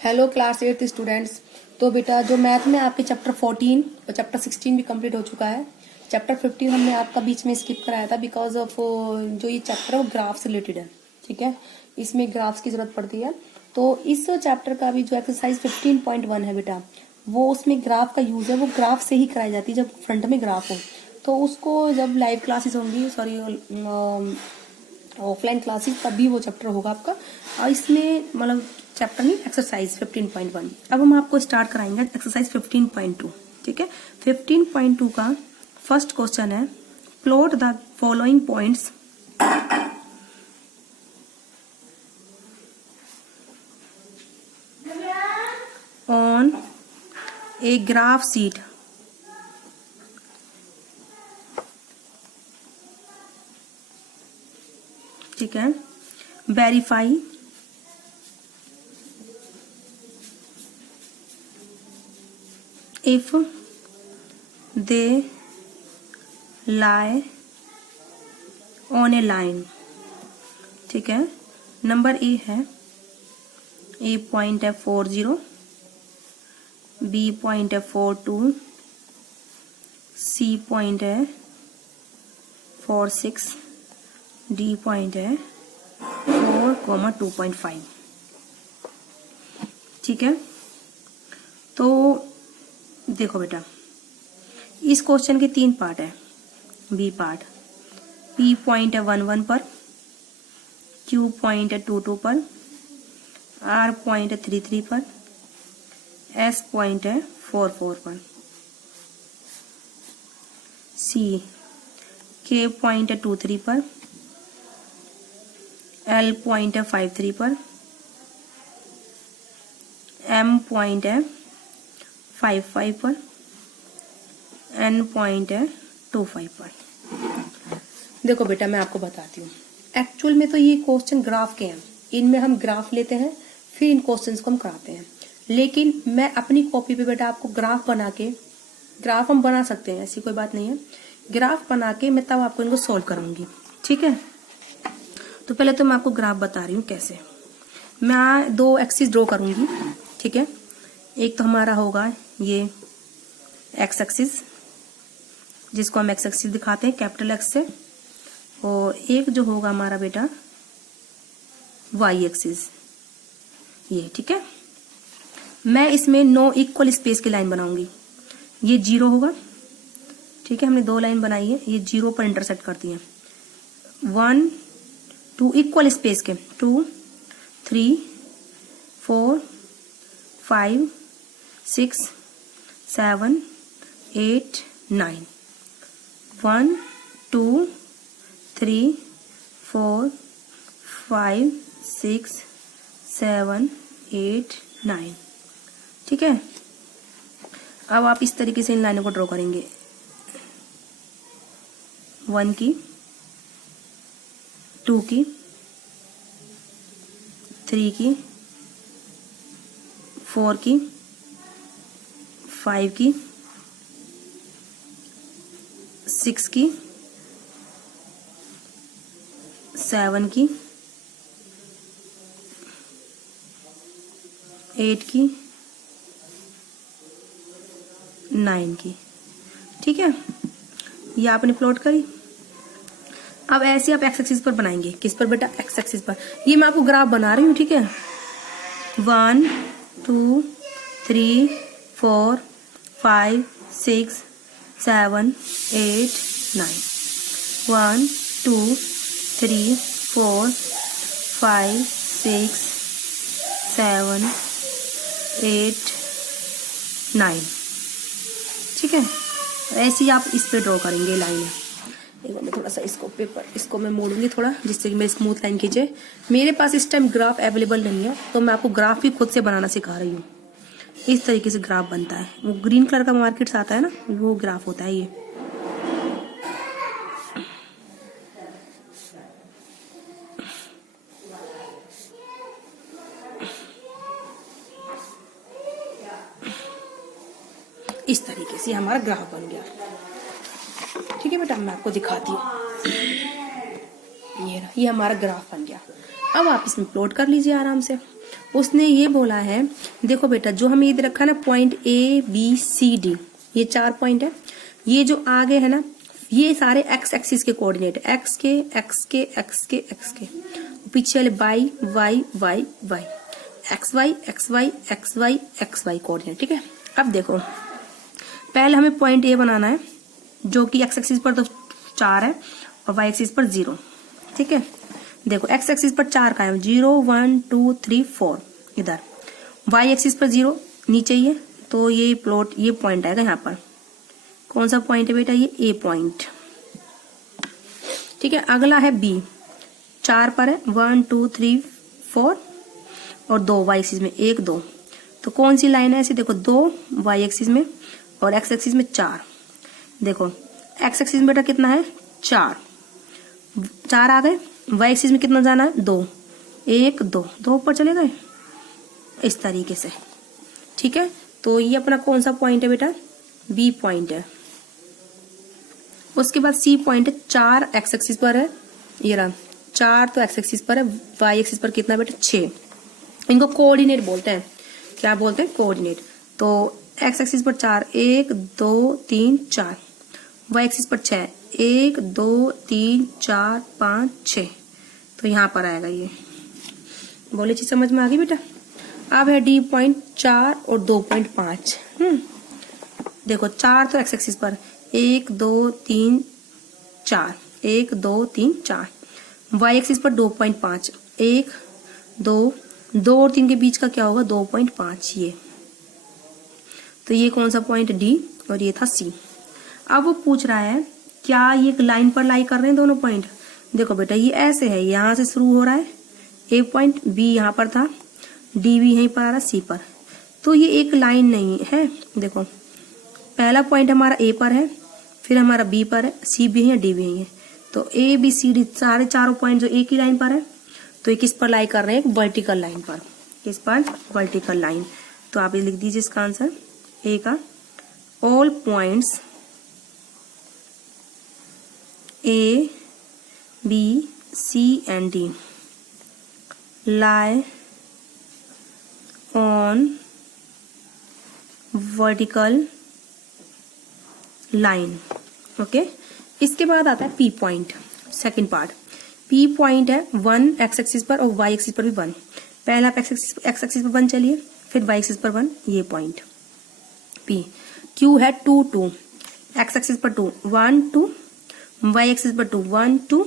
Hello class 8 students. तो बेटा जो मैथ में आपके चैप्टर 14 और चैप्टर 16 भी कंप्लीट हो चुका है। चैप्टर 15 हमने आपका बीच में स्किप कराया था बिकॉज ऑफ जो ये चैप्टर है वो ग्राफ से रिलेटेड है। ठीक है, इसमें ग्राफ्स की जरूरत पड़ती है। तो इस चैप्टर का भी जो एक्सरसाइज 15.1 है बेटा, वो उसमें ग्राफ का यूज है, वो ग्राफ से ही कराई जाती है जब फ्रंट में ग्राफ हो। तो उसको जब लाइव क्लासेस होंगी, सॉरी ऑफलाइन क्लासेस, तभी वो चैप्टर होगा आपका। और इसमें मतलब चैप्टर नहीं, एक्सरसाइज 15.1। अब हम आपको स्टार्ट कराएंगे एक्सरसाइज 15.2। ठीक है, 15.2 का फर्स्ट क्वेश्चन है, plot the following points on a graph sheet. ठीक है, verify if they lie on A line. ठीक है, नंबर ए है, ए पॉइंट है 40, बी पॉइंट है 42, सी पॉइंट है 46, डी पॉइंट है 4,2.5। ठीक है, तो देखो बेटा, इस क्वेश्चन के 3 पार्ट है। बी पार्ट, पी पॉइंट है 11 पर, क्यू पॉइंट है 22 पर, आर पॉइंट है 33 पर, एस पॉइंट है 44 पर, सी के पॉइंट है 23 पर, एल पॉइंट है 53 पर, एम पॉइंट है 55 पर, एन पॉइंट है 25 पर। देखो बेटा, मैं आपको बताती हूँ, एक्चुअल में तो ये क्वेश्चन ग्राफ के हैं। इनमें हम ग्राफ लेते हैं, फिर इन क्वेश्चंस को हम कराते हैं। लेकिन मैं अपनी कॉपी पे बेटा आपको ग्राफ बना के, ग्राफ हम बना सकते हैं, ऐसी कोई बात नहीं है। ग्राफ बना के मैं तब आपको इनको सोल्व कराऊंगी। ठीक है, तो पहले तो मैं आपको ग्राफ बता रही हूँ कैसे। मैं 2 एक्सिस ड्रॉ करूंगी। ठीक है, एक तो हमारा होगा ये एक्स एक्सिस, जिसको हम एक्स एक्सिस दिखाते हैं कैपिटल एक्स से, और एक जो होगा हमारा बेटा वाई एक्सिस, ये। ठीक है, मैं इसमें 9 इक्वल स्पेस की लाइन बनाऊंगी। ये 0 होगा। ठीक है, हमने 2 लाइन बनाई है, ये 0 पर इंटरसेक्ट करती है। 1 2 इक्वल स्पेस के, 2 3 4 5 6 7 8 9, 1 2 3 4 5 6 7 8 9। ठीक है, अब आप इस तरीके से इन लाइनों को ड्रॉ करेंगे। 1 की, 2 की, 3 की, 4 की, 5 की, 6 की, 7 की, 8 की, 9 की। ठीक है, ये आपने प्लॉट करी। अब ऐसे आप एक्स एक्सिस पर बनाएंगे। किस पर बेटा? एक्स एक्सिस पर। ये मैं आपको ग्राफ बना रही हूँ। ठीक है, 1 2 3 4 5 6 7 8 9, 1 2 3 4 5 6 7 8 9। ठीक है, ऐसे ही आप इस पे ड्रॉ करेंगे लाइन। एक बार मैं थोड़ा सा इसको पेपर, इसको मैं मोड़ूंगी थोड़ा, जिससे कि मेरी स्मूथ लाइन खींचे। मेरे पास इस टाइम ग्राफ अवेलेबल नहीं है, तो मैं आपको ग्राफ भी खुद से बनाना सिखा रही हूँ। इस तरीके से ग्राफ बनता है। वो ग्रीन कलर का मार्केट से आता है ना, वो ग्राफ होता है ये। इस तरीके से हमारा ग्राफ बन गया। ठीक है बेटा, मैं आपको दिखाती हूँ। ये हमारा ग्राफ बन गया। अब आप इसमें प्लॉट कर लीजिए आराम से। उसने ये बोला है, देखो बेटा जो हमें ये रखा ना पॉइंट ABCD, ये 4 पॉइंट है। ये जो आगे है ना ये सारे एक्स एक्सिस के कोऑर्डिनेट, एक्स के एक्स के एक्स के एक्स के, पीछे वाले Y Y Y Y, X Y X Y X Y X Y coordinate. ठीक है, अब देखो पहले हमें पॉइंट ए बनाना है जो कि एक्स एक्सिस पर तो 4 है और वाई एक्सिस पर 0। ठीक है, देखो एक्स एक्सिस पर 4 का है, 0 1 2 3 4 इधर, वाई एक्सिस पर 0 नीचे ही है, तो ये प्लॉट ये पॉइंट आएगा यहाँ पर। कौन सा पॉइंट है बेटा? ये ए पॉइंट। ठीक है, अगला है बी, 4 पर है, 1 2 3 4 और 2 वाई एक्सिस में 1 2, तो कौन सी लाइन है ऐसी? देखो 2 वाई एक्सिस में और एक्स एक्सिस में 4। देखो एक्स एक्सिस में बेटा कितना है? 4 आ गए, वाई एक्सिस में कितना जाना है? 2 1 2 2 ऊपर चले गए इस तरीके से। ठीक है, तो ये अपना कौन सा पॉइंट है बेटा? बी पॉइंट है। उसके बाद सी पॉइंट है, 4 एक्स एक्सिस पर है, ये रहा 4 तो एक्स एक्सिस पर है, वाई एक्सिस पर कितना बेटा? 6। इनको कोऑर्डिनेट बोलते हैं। क्या बोलते हैं? कोऑर्डिनेट। तो एक्स एक्सिस पर 4 1 2 3 4, वाई एक्सिस पर 6 1 2 3 4 5 6, तो यहाँ पर आएगा ये। बोले चीज समझ में आ गई बेटा? अब है डी पॉइंट, 4 और 2.5। देखो 4 तो एक्स एक्सिस पर 1 2 3 4, 1 2 3 4, वाई एक्सिस पर 2.5 1 2 2 और 3 के बीच का क्या होगा? 2.5 ये। तो ये कौन सा पॉइंट? डी, और ये था सी। अब वो पूछ रहा है क्या ये एक लाइन पर लाई कर रहे हैं दोनों पॉइंट? देखो बेटा ये ऐसे है, यहां से शुरू हो रहा है ए पॉइंट, बी यहां पर था, डी भी यहीं पर आ रहा सी पर, तो ये एक लाइन नहीं है। देखो पहला पॉइंट हमारा ए पर है, फिर हमारा बी पर है, सी भी है, डी भी है, तो ए बी सी डी सारे चारों पॉइंट जो एक ही लाइन पर है, तो ये किस पर लाई कर रहे हैं? एक वर्टिकल लाइन पर। किस पर? Vertical line. तो आप ये लिख दीजिए इसका आंसर ए का, all points A B C and D lie on vertical line। Okay, इसके बाद आता है P point, second part. P point है 1 एक्स एक्सिस पर और वाई एक्सिस पर भी 1। पहला एक्स एक्सिस पर 1 चलिए, फिर वाई एक्सिस पर 1, ये पॉइंट पी। क्यू है 2 2, एक्स एक्सिस पर 2 1 2, वाई एक्सिस पर 2 1 2,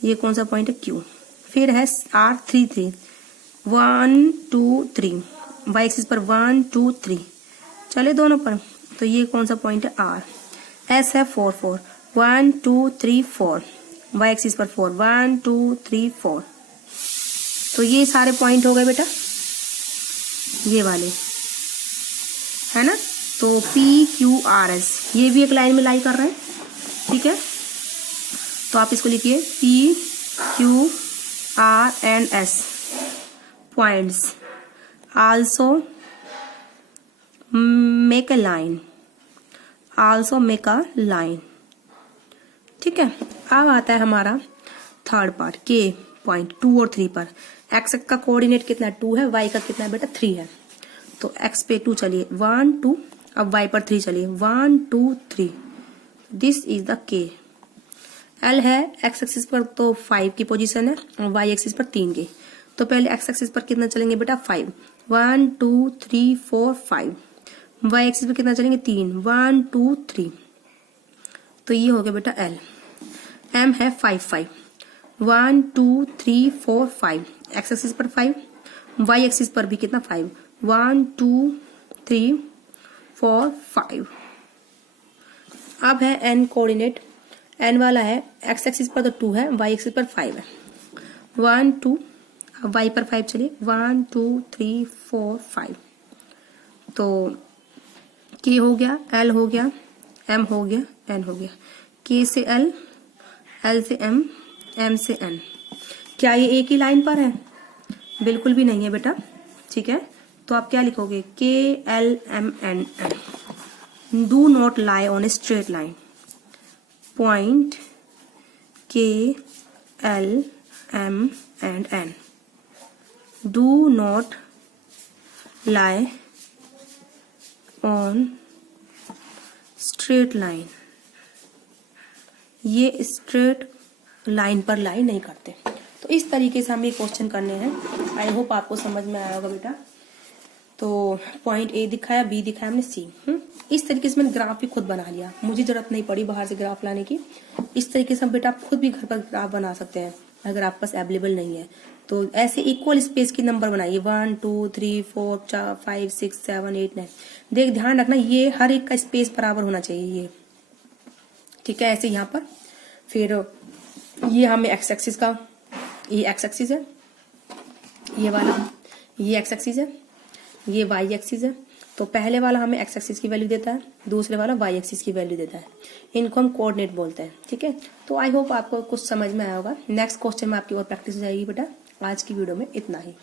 ये कौन सा पॉइंट है? क्यू। फिर है आर 3 3, 1 2 3, वाई एक्सिस पर 1 2 3 चले दोनों पर, तो ये कौन सा पॉइंट है? आर। एस है 4 4, 1 2 3 4, वाई एक्सिस पर 4 1 2 3 4, तो ये सारे पॉइंट हो गए बेटा ये वाले, है ना? तो पी क्यू आर एस ये भी एक लाइन में लाई कर रहे हैं। ठीक है, तो आप इसको लिखिए P Q R and S points also make a line, also make a line. ठीक है, अब आता है हमारा थर्ड पार्ट, के पॉइंट 2 और 3 पर। एक्स का कोऑर्डिनेट कितना है? 2 है, वाई का कितना है बेटा? 3 है, तो एक्स पे 2 चलिए 1 2, अब वाई पर 3 चलिए 1 2 3, दिस इज द के। एल है एक्स एक्सिस पर तो 5 की पोजीशन है और वाई एक्सिस पर 3 की, तो पहले एक्स एक्सिस पर कितना चलेंगे बेटा? 5 1 2 3 4 5, वाई एक्सिस पर कितना चलेंगे? 3 1 2 3, तो ये हो गया बेटा एल। एम है 5 5, 1 2 3 4 5, एक्स एक्सिस पर 5, वाई एक्सिस पर भी कितना? 5 1 2 3 4 5। अब है एन कोऑर्डिनेट, एन वाला है एक्स एक्सिस पर तो 2 है, वाई एक्सिस पर 5 है, 1 2, अब वाई पर 5 चलिए 1 2 3 4 5, तो के हो गया, एल हो गया, एम हो गया, एन हो गया, के से एल, एल से एम से एन। क्या ये एक ही लाइन पर है? बिल्कुल भी नहीं है बेटा। ठीक है, तो आप क्या लिखोगे? K L M N N do not lie on a straight line, point K L M and N do not lie on straight line, ये स्ट्रेट लाइन पर लाई नहीं करते। तो इस तरीके से हमें क्वेश्चन करने हैं। आई होप आपको समझ में आया होगा बेटा। तो पॉइंट ए दिखाया, बी दिखाया, हमने सी। इस तरीके से मैंने ग्राफ भी खुद बना लिया, मुझे जरूरत नहीं पड़ी बाहर से ग्राफ लाने की। इस तरीके से हम बेटा आप खुद भी घर पर ग्राफ बना सकते हैं अगर आपके पास अवेलेबल नहीं है तो। ऐसे इक्वल स्पेस के नंबर बनाइए, 1 2 3 4 4 5 6 7 8 9। देख ध्यान रखना ये हर एक का स्पेस बराबर होना चाहिए ये, ठीक है। ऐसे यहाँ पर फिर ये हमें एक्स एक्सिस का, ये एक्स एक्सिस है, ये वाला ये एक्स एक्सिस है, ये वाई एक्सिस है। तो पहले वाला हमें एक्स एक्सिस की वैल्यू देता है, दूसरे वाला वाई एक्सिस की वैल्यू देता है। इनको हम कोऑर्डिनेट बोलते हैं, ठीक है। तो आई होप आपको कुछ समझ में आया होगा। नेक्स्ट क्वेश्चन में आपकी और प्रैक्टिस हो जाएगी बेटा। आज की वीडियो में इतना ही।